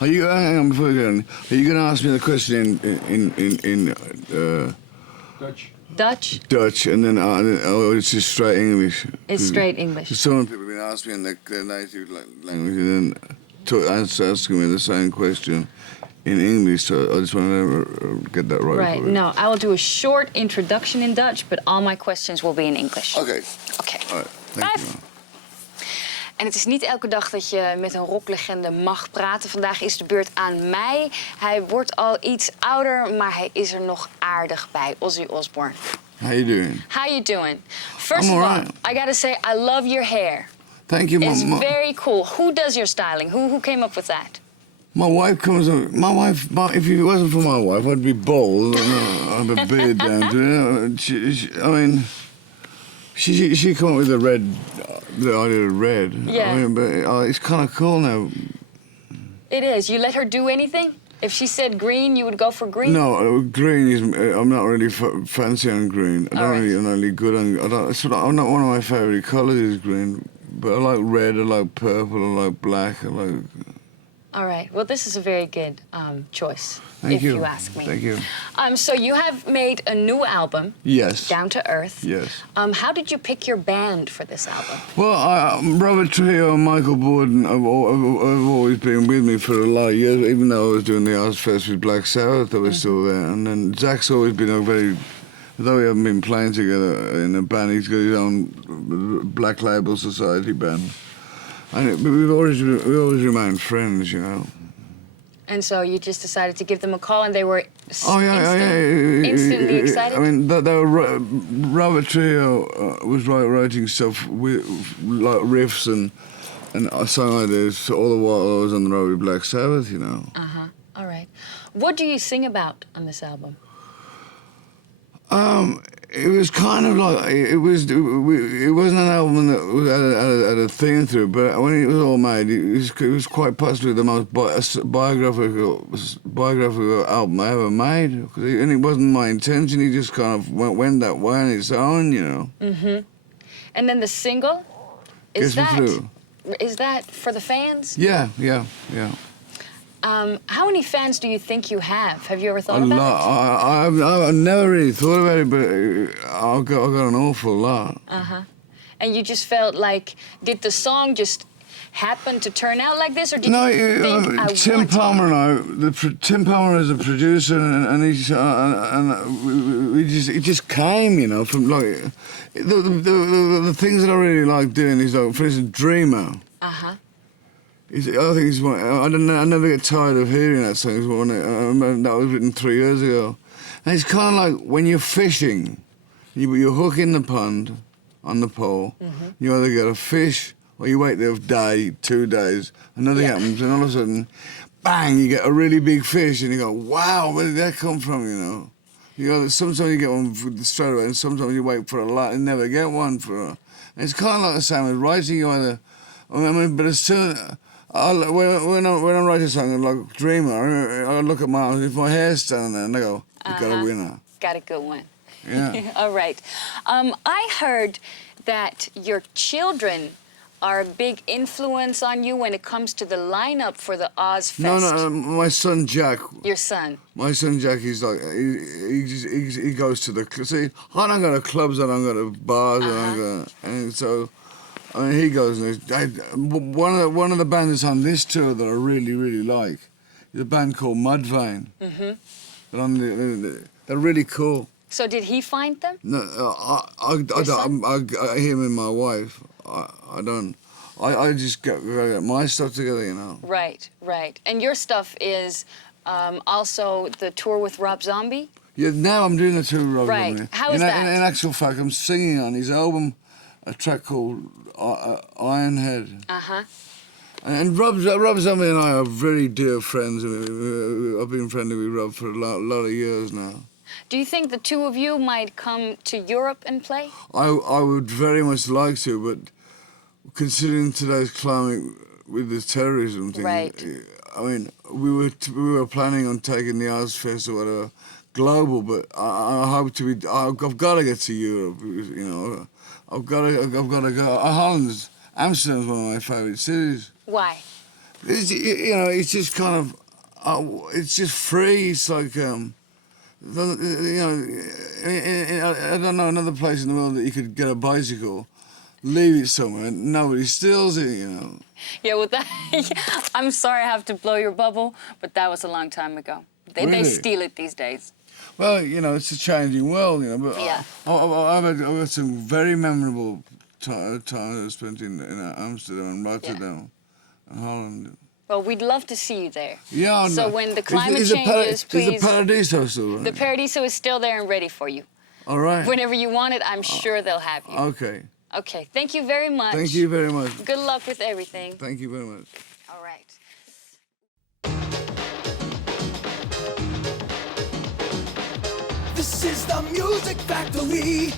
Are you? Hang on, before you go on. Are you going to ask me the question in Dutch. Dutch? Dutch, and then it's just straight English? It's straight English. Some people have been asking me in their native language, and then asking me the same question in English. So I just want to get that right. Right. No, I will do a short introduction in Dutch, but all my questions will be in English. Okay. Okay. All right. Thank you. En het is niet elke dag dat je met een rocklegende mag praten. Vandaag is de beurt aan mij. Hij wordt al iets ouder, maar hij is er nog aardig bij. Ozzy Osbourne. How you doing? How you doing? First I'm of all, alright. I gotta say, I love your hair. Thank you, It's Mom. very cool. Who does your styling? Who came up with that? My wife comes up. If it wasn't for my wife, I'd be bald. I'd have a beard down to it. She came up with the idea of red. Yeah. I mean, but it's kind of cool now. It is. You let her do anything? If she said green, you would go for green? No, green is. I'm not really fancy on green. I'm not really good on. I'm not one of my favourite colours is green, but I like red. I like purple. I like black. I like. All right. Well, this is a very good choice, Thank you ask me. Thank you. So you have made a new album. Yes. Down to Earth. Yes. How did you pick your band for this album? Well, Robert Trujillo and Michael Borden have always been with me for a lot of years. Even though I was doing the Ozfest with Black Sabbath, they were still there. And then Zakk's always been although we haven't been playing together in a band, he's got his own Black Label Society band. But we've always remained friends, you know. And so you just decided to give them a call, and they were instantly excited? I mean, Robert Trujillo was writing stuff with like riffs and song ideas all the while I was on the road with Black Sabbath, you know. Uh-huh. All right. What do you sing about on this album? It was kind of like it wasn't an album that had a theme through it, but when it was all made, it was quite possibly the most biographical album I ever made. And it wasn't my intention; it just kind of went that way on its own, you know. Mm-hmm. And then the single is that for the fans? Yeah. How many fans do you think you have? Have you ever thought about it? I've never really thought about it, but I've got an awful lot. Uh-huh. And you just felt like, did the song just happen to turn out like this, or did you think Tim Palmer and I, Tim Palmer is a producer, and it just came, you know, from like the things that I really like doing is like, for instance, Dreamer. Uh-huh. I think it's one. I never get tired of hearing that song. It's one that was written 3 years ago, and it's kind of like when you're fishing, you hook in the pond on the pole. Mm-hmm. You either get a fish or you wait there a day, 2 days, and nothing happens, and all of a sudden, bang! You get a really big fish, and you go, "Wow, where did that come from?" You know, sometimes you get one straight away, and sometimes you wait for a lot and never get one and it's kind of like the same as writing. You either, but as soon when I write a song like Dreamer, I look at if my hair's standing there and I go, you got a winner. Got a good one. Yeah. All right. I heard that your children are a big influence on you when it comes to the lineup for the Ozfest. No, my son Jack. Your son. My son Jack, he's like, he goes to the, see, I don't go to clubs, I don't go to bars, and so, I mean, he goes, and one of the bands on this tour that I really, really like is a band called Mudvayne. Mm-hmm. They're really cool. So did he find them? No, him and my wife, I don't. I just get my stuff together, you know. Right. And your stuff is also the tour with Rob Zombie? Yeah, now I'm doing the tour with Rob Zombie. Right. How is that? In actual fact, I'm singing on his album a track called Ironhead. Uh-huh. And Rob Zombie and I are very dear friends. I've been friendly with Rob for a lot of years now. Do you think the two of you might come to Europe and play? I would very much like to, but considering today's climate with the terrorism thing, right. I mean, we were planning on taking the Ozfest or whatever global, but I hope to be. I've got to get to Europe, you know. I've got to go. Amsterdam's one of my favourite cities. Why? It's, you know, it's just kind of, it's just free. It's like, you know, I don't know another place in the world that you could get a bicycle, leave it somewhere, and nobody steals it, you know. Yeah, well, that, I'm sorry I have to blow your bubble, but that was a long time ago. They Really? steal it these days. Well, you know, it's a changing world, you know, but Yeah. I've had some very memorable time I spent in Amsterdam and Rotterdam and Holland. Well, we'd love to see you there. Yeah. So no. when the climate is the changes, please... Is the Paradiso still right? The Paradiso is still there and ready for you. All right. Whenever you want it, I'm sure they'll have you. Okay. Okay, thank you very much. Thank you very much. Good luck with everything. Thank you very much. All right. This is the Music Factory.